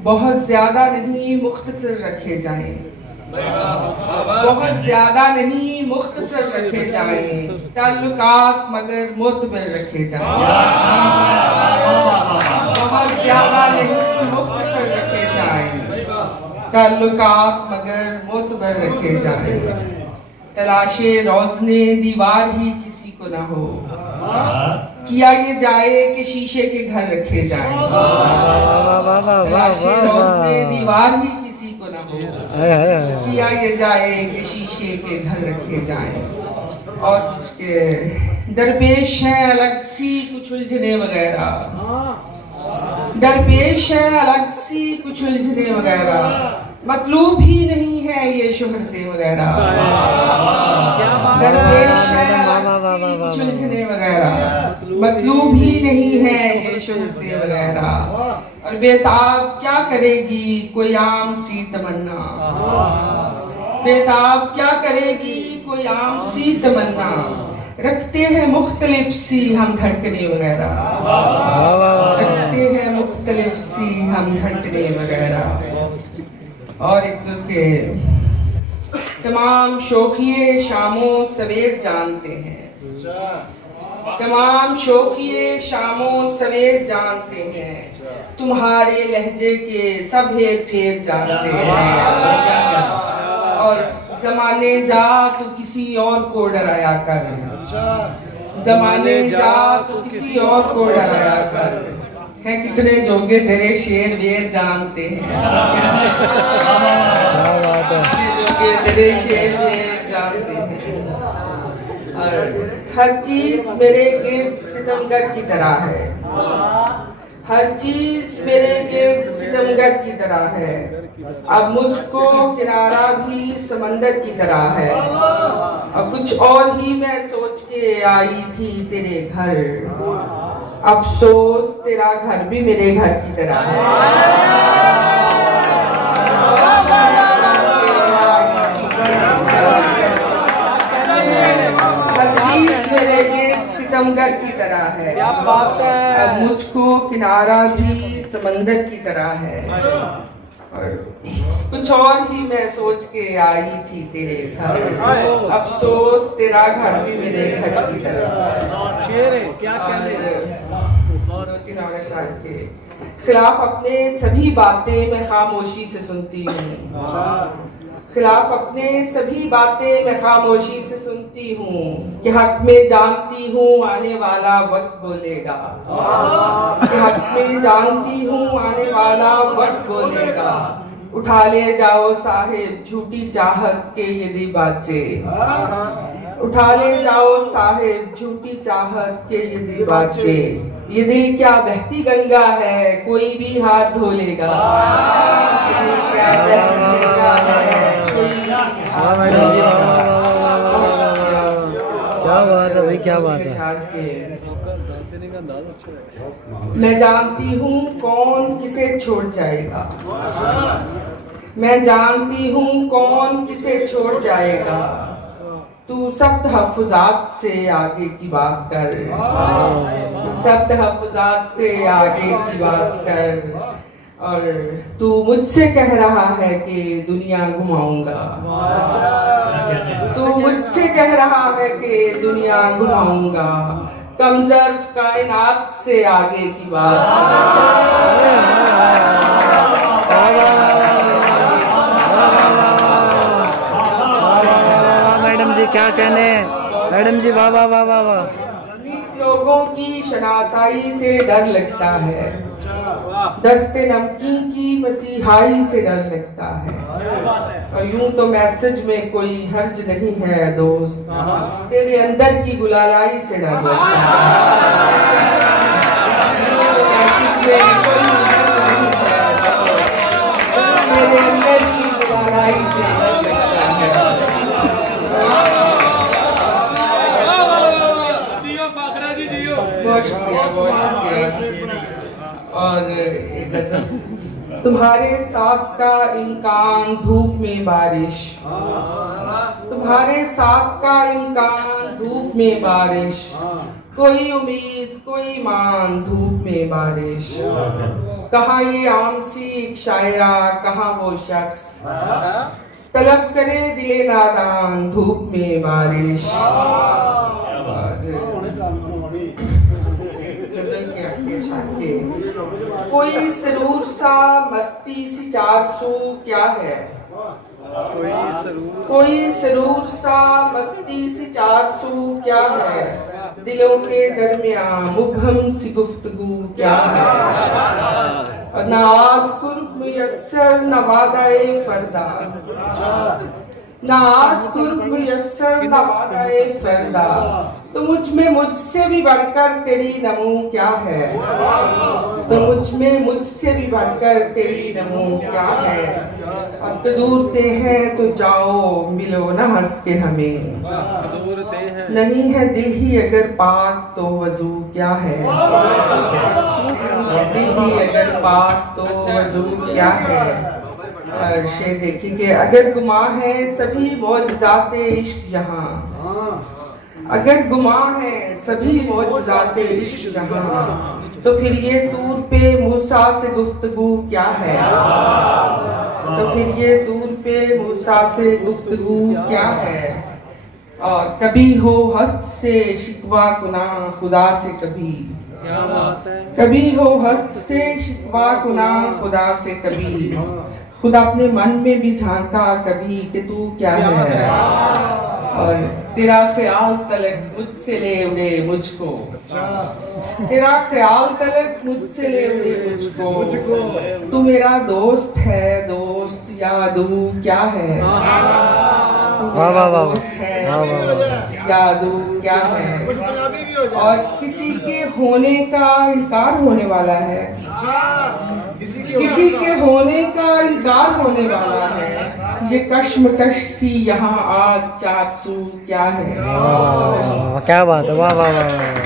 बहुत ज्यादा नहीं मुख्तसर रखे जाएं, बहुत ज्यादा नहीं मुख्तसर रखे जाएं, ताल्लुकात मगर मोतबर रखे जाएं। बहुत ज्यादा नहीं मुख्तसर रखे जाएं, ताल्लुकात मगर मोतबर रखे जाएं। तलाशे रोज़ने दीवार ही किसी को ना हो, किया ये जाए कि शीशे के घर रखे जाएं। तलाशे रोज़ने दीवार ही किसी को ना हो, किया ये जाए कि शीशे के घर रखे जाएं। और कुछ के दरपेश है अलग सी कुछ उलझने वगैरह, दरपेश है अलग सी कुछ उलझने वगैरह, मतलूब ही नहीं है ये शोहरतें वगैरह। दरपेश है अलग सी कुछ उलझने वगैरह, मतलूब ही नहीं है ये शोहरतें वगैरह। और बेताब क्या करेगी कोई आम सी तमन्ना, बेताब क्या करेगी कोई आम सी तमन्ना, रखते हैं मुख्तलिफ सी हम धड़कने वगैरह, रखते हैं मुख्तलिफ सी हम धड़कने वगैरह। और एक दो के तमाम शौकिये शामो सवेर जानते हैं, तमाम शौकिये शामो सवेर जानते हैं, तुम्हारे लहजे के सब हेर फेर जानते हैं। और जमाने जा तो किसी और को डराया कर, जमाने जा तो किसी और को डराया कर, हैं कितने जोगे तेरे शेर वेर जानते हैं, जोगे तेरे शेर वेर जानते हैं। और हर चीज मेरे गिर्द सितमगर की तरह है, हर चीज मेरे गिर्द सितमगर की तरह है, अब मुझको किनारा भी समंदर की तरह है। अब कुछ और ही मैं सोच के आई थी तेरे घर, अफसोस तेरा घर भी मेरे घर की तरह है। हर चीज मेरे गिर्द सितमगर की तरह है, अब मुझको किनारा भी समंदर की तरह है। और कुछ और ही मैं सोच के आई थी तेरे घर, अफसोस तेरा घर भी मेरे घर की तरह। के खिलाफ अपने सभी बातें मैं खामोशी से सुनती हूँ, खिलाफ अपने सभी बातें मैं खामोशी से सुनती हूँ, कि हक में जानती हूँ आने वाला वक्त बोलेगा, कि हक में जानती हूँ आने वाला वक्त बोलेगा। उठा ले जाओ साहिब झूठी चाहत के ये दिबाचे, उठा ले जाओ साहिब झूठी चाहत के ये दिबाचे, ये दिल क्या बहती गंगा है कोई भी हाथ धो लेगा, ये दिल क्या बहती गंगा है कोई भी हाथ धो लेगा। क्या बात है भाई, क्या बात है। मैं जानती हूँ कौन किसे छोड़ जाएगा, मैं जानती हूँ कौन किसे छोड़ जाएगा, तू सब तहफ़्फ़ुज़ात से आगे की बात कर, तू सब तहफ़्फ़ुज़ात से आगे की बात कर। और तू मुझसे कह रहा है कि दुनिया घुमाऊंगा, तू मुझसे कह रहा है कि दुनिया घुमाऊंगा, कमज़र्फ़ कायनात से आगे की बात मैडम जी क्या कहने, मैडम जी वाह वाह वाह वाह वाह। नीच लोगों की शनासाई से डर लगता है, दस्ते नमकीन की मसीहाई से डर लगता है। और यूं तो मैसेज में कोई हर्ज नहीं है दोस्त, तेरे अंदर की गुलालाई से डर लगता है। मैसेज में कोई हर्ज नहीं है दोस्त, तेरे अंदर की गुलालाई से डर लगता है। बहुत शुक्रिया, बहुत शुक्रिया। और एक गज़ल, तुम्हारे साथ का इम्कान धूप में बारिश, तुम्हारे साथ का इम्कान धूप में बारिश, कोई उम्मीद कोई मान धूप में बारिश, कहाँ ये आम सी एक शायरा, कहाँ वो शख्स तलब करे दिले नादान धूप में बारिश। कोई सरूर सा मस्ती सी चारसू क्या है, कोई सरूर सा मस्ती सी चारसू क्या है, दिलों के दरमियां मुबहम सी गुफ्तगू क्या है। न आज कुर्ब मुयस्सर न वादाए फरदा, न आज कुर्ब मुयस्सर न वादाए फरदा, तो मुझ में मुझसे भी बढ़कर तेरी नमू क्या है, तो मुझ में मुझसे भी बढ़कर तेरी नमू क्या है। अब तो दूरते हैं तो जाओ मिलो न हंस के हमें, नहीं है दिल ही अगर पाक तो वजू क्या है, दिल ही अगर पाक तो वजू क्या है। और शेर देखिए कि अगर गुमां है सभी मौजज़ाते इश्क यहाँ, अगर गुमां है सभी मौजज़ाते इश्क यहाँ, तो फिर ये दूर पे मूसा से गुफ्तगू क्या है, तो फिर ये दूर पे मूसा से गुफ्तगू क्या है। और कभी हो हस्त से शिकवा कुना खुदा से, कभी हो हस्त से शिकवा कुना खुदा से, कभी खुदा अपने मन में भी झांका कभी कि तू क्या है। और तेरा ख्याल तलक मुझसे ले उड़े मुझको, तेरा ख्याल तलक मुझसे ले उड़े मुझको, तू मेरा दोस्त है दोस्त या दू क्या है, दोस्त है या दू क्या है। और किसी के होने का इनकार होने वाला है, किसी के होने का इनकार होने वाला है, ये कश्मकश सी यहाँ आज चारसू क्या है। क्या बात है, वाह वाह वाह।